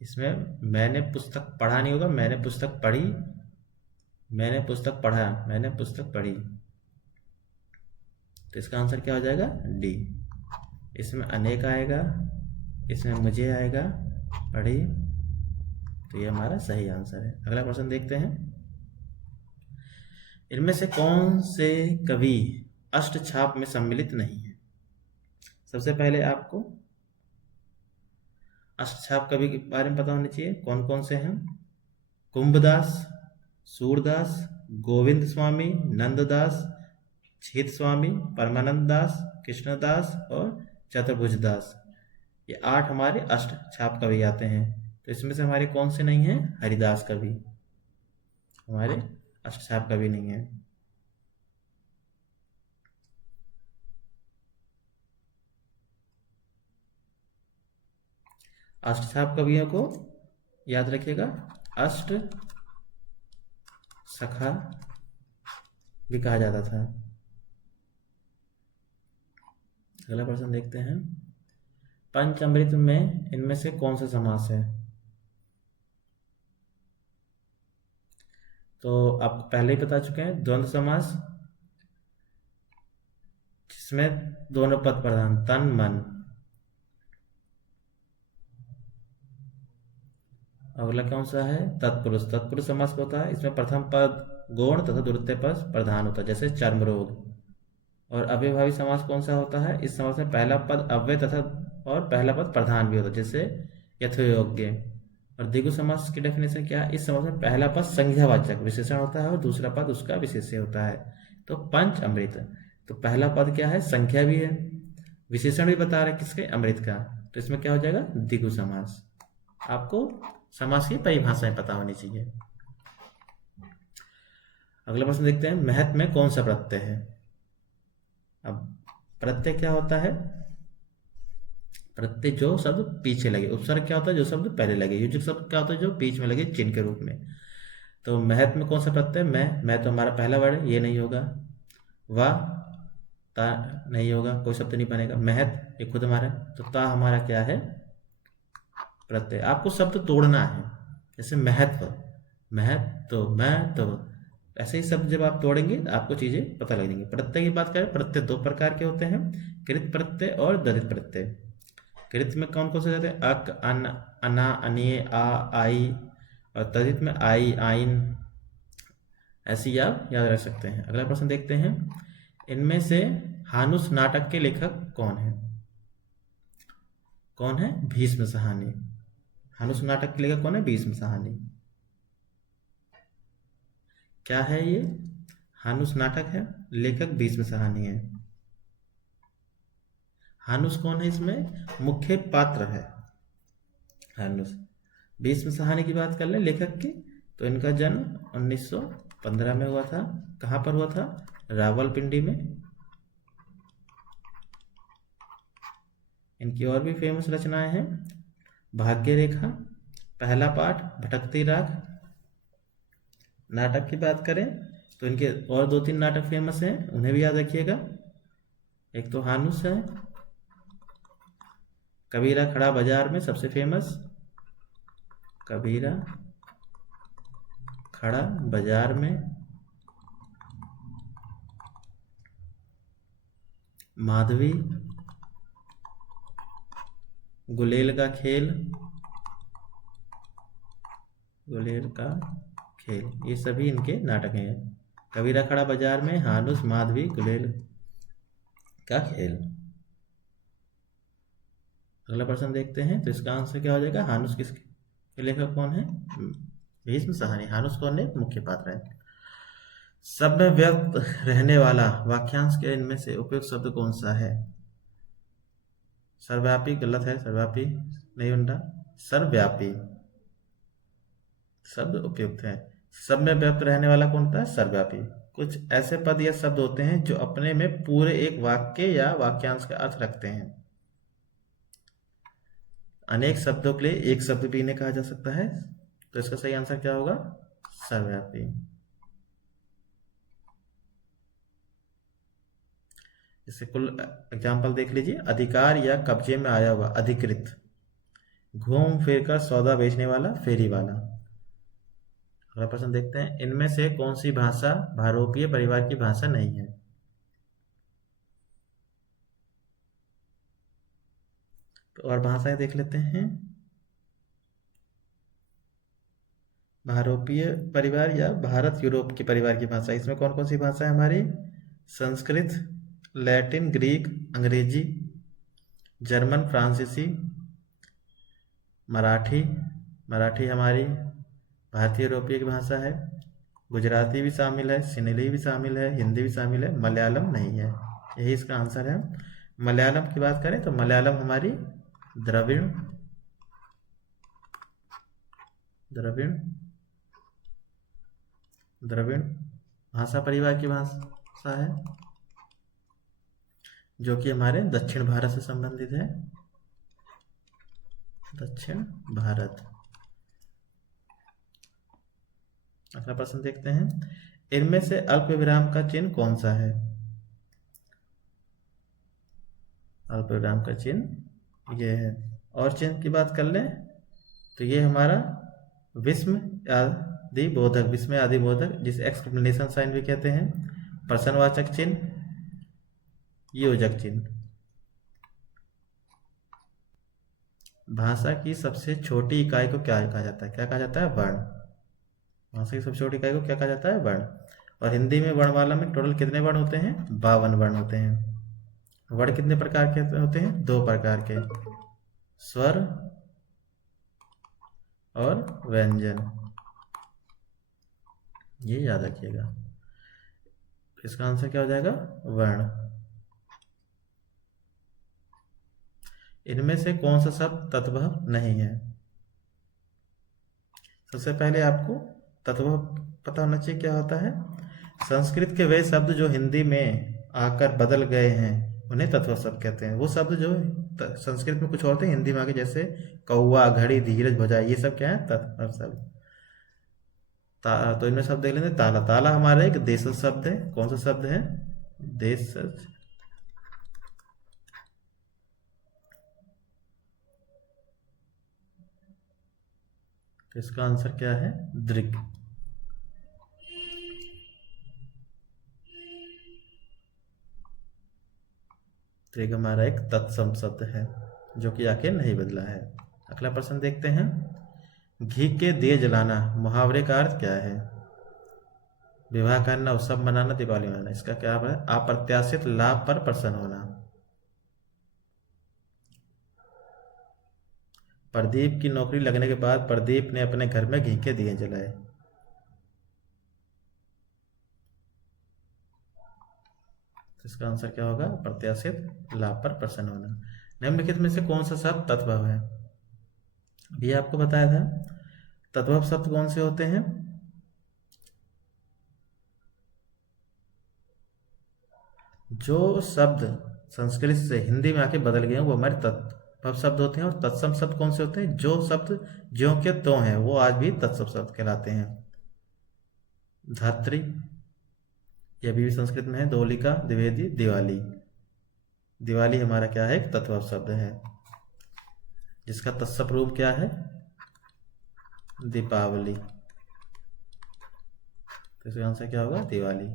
इसमें मैंने पुस्तक पढ़ा नहीं होगा, मैंने पुस्तक पढ़ी। मैंने पुस्तक पढ़ा, मैंने पुस्तक पढ़ी। तो इसका आंसर क्या हो जाएगा? डी। इसमें अनेक आएगा, इसमें मुझे आएगा, पढ़ी। तो ये हमारा सही आंसर है। अगला प्रश्न देखते हैं। इनमें से कौन से कवि अष्टछाप में सम्मिलित नहीं है? सबसे पहले आपको अष्टछाप कवि के बारे में पता होना चाहिए, कौन कौन से हैं। कुंभदास, सूरदास, गोविंद स्वामी, नंददास, छीत स्वामी, परमानंद दास, कृष्णदास और चतुर्भुज दास। ये 8 हमारे अष्ट छाप कवि आते हैं। तो इसमें से हमारे कौन से नहीं हैं? हरिदास कवि हमारे अष्ट छाप कवि नहीं है। अष्ट छाप कवियों को याद रखिएगा, अष्ट सखा भी कहा जाता था। अगला प्रश्न देखते हैं। पंचामृत में इनमें से कौन सा समास है? तो आपको पहले ही बता चुके हैं, द्वंद्व समास, जिसमें दोनों पद प्रधान, तन मन। अगला कौन सा है? तत्पुरुष। तत्पुरुष समास होता है, इसमें प्रथम पद गौण तथा द्वितीय पद प्रधान होता है, जैसे चर्म रोग। और अव्ययभावी समास कौन सा होता है? इस समास में पहला पद अव्यय तथा और पहला पद प्रधान भी होता है, जैसे यथोयोग्य। और द्विगु समास की डेफिनेशन क्या है? इस समास में पहला पद संज्ञावाचक विशेषण होता है और दूसरा पद उसका विशेष्य होता है। तो पंच अमृत, तो पहला पद क्या है? संख्या भी है, विशेषण भी बता रहे किसके? अमृत का। तो इसमें क्या हो जाएगा? द्विगु समास। आपको समास की परिभाषाएं पता होनी चाहिए। अगला प्रश्न देखते हैं। महत् में कौन सा प्रत्यय है? अब प्रत्यय क्या होता है? प्रत्यय जो शब्द पीछे लगे। उपसर्ग क्या होता है? जो शब्द पहले लगे। योजक शब्द क्या होता है? जो बीच में लगे चिन्ह के रूप में। तो महत् में कौन सा प्रत्यय? मैं तो हमारा पहला वर्ड है, ये नहीं होगा। वा, ता नहीं होगा, कोई शब्द नहीं बनेगा। महत् ये खुद हमारा, तो ता हमारा क्या है? प्रत्यय। आपको शब्द तोड़ना है, जैसे महत्व, महत्व, महत्व, ऐसे ही शब्द जब आप तोड़ेंगे तो आपको चीजें पता लगेंगी। प्रत्यय की बात करें, प्रत्यय 2 प्रकार के होते हैं, कृत प्रत्यय और ददित प्रत्यय। कृत में कौन कौन से जाते हैं? अक, अन, अना, अनिय, आ, आई। और तदित में आई, आइन। ऐसी आप याद रख सकते हैं। अगला प्रश्न देखते हैं। इनमें से हानुस नाटक के लेखक कौन है? कौन है? भीष्म साहनी। हानुस नाटक के लेखक कौन है? भीष्म साहनी। क्या है ये? हानुस नाटक है, लेखक भीष्म साहनी है। हानुस कौन है? इसमें मुख्य पात्र है हानुस। भीष्म साहनी की बात कर ले लेखक की, तो इनका जन्म 1915 में हुआ था। कहां पर हुआ था? रावलपिंडी में। इनकी और भी फेमस रचनाएं हैं। भाग्य रेखा, पहला पाठ, भटकती राख। नाटक की बात करें तो इनके और 2-3 नाटक फेमस हैं, उन्हें भी याद रखिएगा। एक तो हानुस है, कबीरा खड़ा बाजार में सबसे फेमस, कबीरा खड़ा बाजार में, माधवी गुलेल का खेल, गुलेल का खेल, ये सभी इनके नाटक हैं। कबीरा खड़ा बाजार में, हानुस, माधवी, गुलेल का खेल। अगला प्रश्न देखते हैं। तो इसका आंसर क्या हो जाएगा? हानुस किसके लेखक कौन है? भीष्म साहनी। हानुस कौन है? मुख्य पात्र है। सब में व्यक्त रहने वाला वाक्यांश के इनमें से उपयुक्त शब्द कौन सा है? सर्वव्यापी गलत है, सर्वव्यापी नहीं बन रहा। सर्वव्यापी शब्द उपयुक्त है। सब में व्यक्त रहने वाला कौन था? सर्वव्यापी। कुछ ऐसे पद या शब्द होते हैं जो अपने में पूरे एक वाक्य या वाक्यांश का अर्थ रखते हैं। अनेक शब्दों के लिए एक शब्द भी इन्हें कहा जा सकता है। तो इसका सही आंसर क्या होगा? सर्वव्यापी। इससे कुल एग्जाम्पल देख लीजिए। अधिकार या कब्जे में आया हुआ, अधिकृत। घूम फिर कर सौदा बेचने वाला, फेरी वाला। अगला प्रश्न देखते हैं। इनमें से कौन सी भाषा भारोपीय परिवार की भाषा नहीं है? तो और भाषाएं देख लेते हैं। भारोपीय परिवार या भारत यूरोप के परिवार की भाषा, इसमें कौन कौन सी भाषा है हमारी? संस्कृत, लैटिन, ग्रीक, अंग्रेजी, जर्मन, फ्रांसीसी, मराठी। मराठी हमारी भारतीय यूरोपीय की भाषा है। गुजराती भी शामिल है, सिनेली भी शामिल है, हिंदी भी शामिल है, मलयालम नहीं है। यही इसका आंसर है। मलयालम की बात करें तो मलयालम हमारी द्रविड़ द्रविड़ द्रविड़ भाषा परिवार की भाषा है, जो कि हमारे दक्षिण भारत से संबंधित है। दक्षिण भारत। अगला प्रश्न देखते हैं। इनमें से अल्प विराम का चिन्ह कौन सा है? अल्प विराम का चिन्ह ये है। और चिन्ह की बात कर लें तो ये हमारा विस्म आदि बोधक, विस्मय आदि बोधक, जिसे एक्सक्लेमेशन साइन भी कहते हैं, प्रश्नवाचक चिन्ह, योजक चिन्ह। भाषा की सबसे छोटी इकाई को क्या कहा जाता है? क्या कहा जाता है? वर्ण। भाषा की सबसे छोटी इकाई को क्या कहा जाता है? वर्ण। और हिंदी में वर्णमाला में टोटल कितने वर्ण होते हैं? 52 वर्ण होते हैं। वर्ण कितने प्रकार के होते हैं? 2 प्रकार के, स्वर और व्यंजन। ये याद रखिएगा। इसका आंसर क्या हो जाएगा? वर्ण। इनमें से कौन सा शब्द तत्वभाव नहीं है? सबसे पहले आपको तत्वभाव पता होना चाहिए क्या होता है। संस्कृत के वे शब्द जो हिंदी में आकर बदल गए हैं उन्हें तत्व शब्द कहते हैं। वो शब्द जो संस्कृत में कुछ और थे, हिंदी में आके, जैसे कौवा, घड़ी, धीरज, भजा, ये सब क्या है? तत्व शब्द। तो इनमें शब्द देख लेते। ताला। ताला हमारा एक देशज शब्द है। कौन सा शब्द है? देशज। तो इसका आंसर क्या है? दृग। दृग हमारा एक तत्सम शब्द है जो कि आके नहीं बदला है। अगला प्रश्न देखते हैं। घी के दिए जलाना मुहावरे का अर्थ क्या है? विवाह करना, उत्सव मनाना, दिवाली मनाना। इसका क्या है? अप्रत्याशित लाभ पर प्रसन्न होना। प्रदीप की नौकरी लगने के बाद प्रदीप ने अपने घर में घी के दिए जलाए। इसका आंसर क्या होगा? अप्रत्याशित लाभ पर प्रसन्न होना। निम्नलिखित में से कौन सा शब्द तत्वभाव है? अभी आपको बताया था। तत्वभाव शब्द कौन से होते हैं? जो शब्द संस्कृत से हिंदी में आके बदल गए हैं वो हमारे तत्वभाव शब्द होते हैं। और तत्सम शब्द कौन से होते हैं? जो शब्द ज्यों के त्यों हैं वो आज भी तत्सम शब्द कहलाते हैं। धात्री, यह भी संस्कृत में है। धोलिका, द्विवेदी, दिवाली। दिवाली हमारा क्या है? एक तत्वभाव शब्द है जिसका तत्सम रूप क्या है? दीपावली। तो इसका आंसर क्या होगा? दिवाली।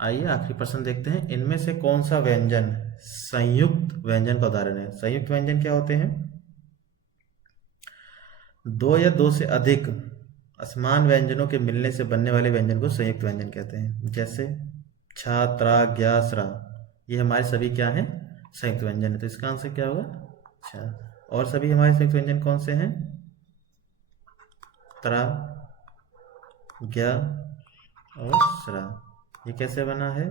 आइए आखिरी प्रश्न देखते हैं। इनमें से कौन सा व्यंजन संयुक्त व्यंजन का उदाहरण है? संयुक्त व्यंजन क्या होते हैं? दो या दो से अधिक असमान व्यंजनों के मिलने से बनने वाले व्यंजन को संयुक्त व्यंजन कहते हैं। जैसे छा, त्रा, ज्ञा, स्रा, ये हमारे सभी क्या हैं? संयुक्त व्यंजन है। तो इसका आंसर क्या होगा? अच्छा। और सभी हमारे संयुक्त व्यंजन कौन से हैं? त्रा, ज्ञा और स्रा। ये कैसे बना है?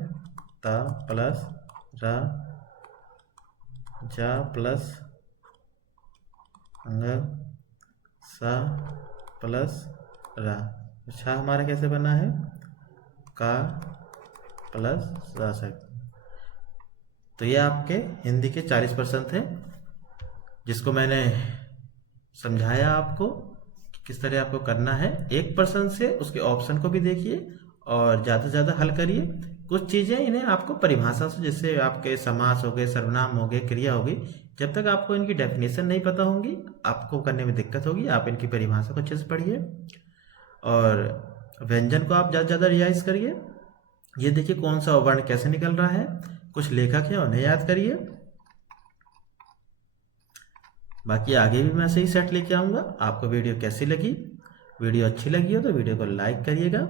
ता प्लस रा, जा प्लस अंग, सा प्लस रा। छा हमारा कैसे बना है? का प्लस रा से। तो ये आपके हिंदी के 40% थे, जिसको मैंने समझाया आपको कि किस तरह आपको करना है। 1% से उसके ऑप्शन को भी देखिए और ज़्यादा से ज़्यादा हल करिए। कुछ चीज़ें इन्हें आपको परिभाषा से, जैसे आपके समास हो गए, सर्वनाम हो गए, क्रिया होगी, जब तक आपको इनकी डेफिनेशन नहीं पता होंगी आपको करने में दिक्कत होगी। आप इनकी परिभाषा को अच्छे से पढ़िए और व्यंजन को आप ज़्यादा से ज़्यादा रिवाइज करिए। ये देखिए कौन सा वर्ण कैसे निकल रहा है, कुछ लेखक हैं उन्हें याद करिए। बाकी आगे भी मैं ऐसे ही सेट लेके आऊँगा। आपको वीडियो कैसी लगी? वीडियो अच्छी लगी हो तो वीडियो को लाइक करिएगा,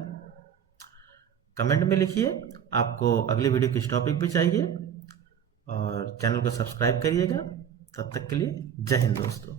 कमेंट में लिखिए आपको अगली वीडियो किस टॉपिक पे चाहिए और चैनल को सब्सक्राइब करिएगा। तब तक के लिए जय हिंद दोस्तों।